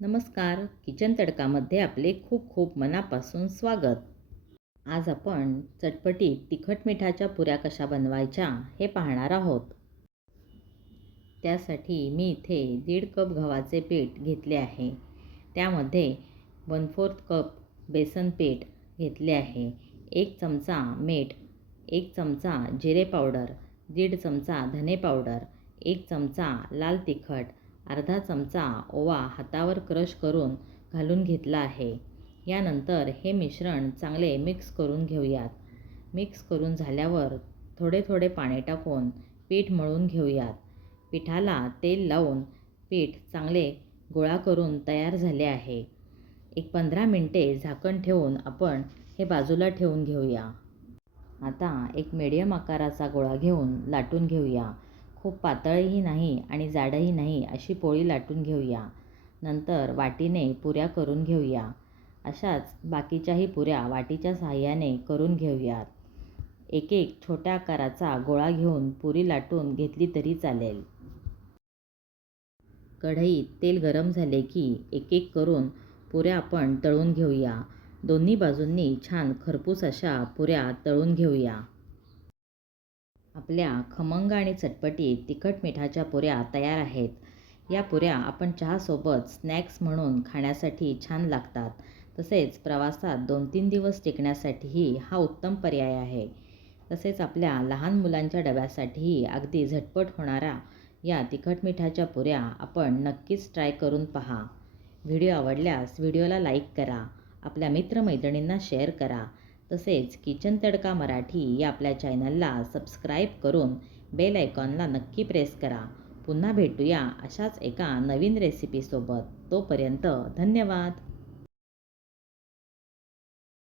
नमस्कार. किचन तडकामध्ये आपले खूप खूप मनापासून स्वागत. आज आपण चटपटीत तिखट मिठाच्या पुऱ्या कशा बनवायच्या हे पाहणार आहोत. त्यासाठी मी इथे दीड कप गव्हाचे पीठ घेतले आहे. त्यामध्ये वन फोर्थ कप बेसन पीठ घेतले आहे. एक चमचा मीठ एक चमचा जिरे पावडर दीड चमचा धने पावडर एक चमचा लाल तिखट अर्धा चमचा ओवा हातावर क्रश करून घालून घेतला आहे. यानंतर हे मिश्रण चांगले मिक्स करून घेऊयात. मिक्स करून झाल्यावर थोडे थोडे पाणी टाकून पीठ मळून घेऊयात. पिठाला तेल लावून पीठ चांगले गोळा करून तयार झाले आहे. एक पंधरा मिनटे झाकण ठेवून आपण हे बाजूला ठेवून घेऊया. आता एक मिडियम आकाराचा गोळा घेऊन लाटून घेऊया. खूप पातळही नाही आणि जाडही नाही अशी पोळी लाटून घेऊया. नंतर वाटीने पुऱ्या करून घेऊया. अशाच बाकीच्याही पुऱ्या वाटीच्या साहाय्याने करून घेऊयात. एक एक छोट्या आकाराचा गोळा घेऊन पुरी लाटून घेतली तरी चालेल. कढईत तेल गरम झाले की एक एक करून पुऱ्या आपण तळून घेऊया. दोन्ही बाजूंनी छान खरपूस अशा पुऱ्या तळून घेऊया. आपल्या खमंग आणि चटपटीत तिखट मिठाच्या पुऱ्या तयार आहेत. या पुऱ्या आपण चहासोबत स्नॅक्स म्हणून खाण्यासाठी छान लागतात. तसेच प्रवासात दोन तीन दिवस टिकण्यासाठीही हा उत्तम पर्याय आहे. तसेच आपल्या लहान मुलांच्या डब्यासाठीही अगदी झटपट होणारा या तिखट मिठाच्या पुऱ्या आपण नक्कीच ट्राय करून पहा. व्हिडिओ आवडल्यास व्हिडिओला लाईक करा. आपल्या मित्रमैत्रिणींना शेअर करा. तसेच किचन तडका मराठी या आपल्या चॅनलला सबस्क्राईब करून बेल आयकॉनला नक्की प्रेस करा. पुन्हा भेटूया अशाच एका नवीन रेसिपीसोबत तोपर्यंत धन्यवाद.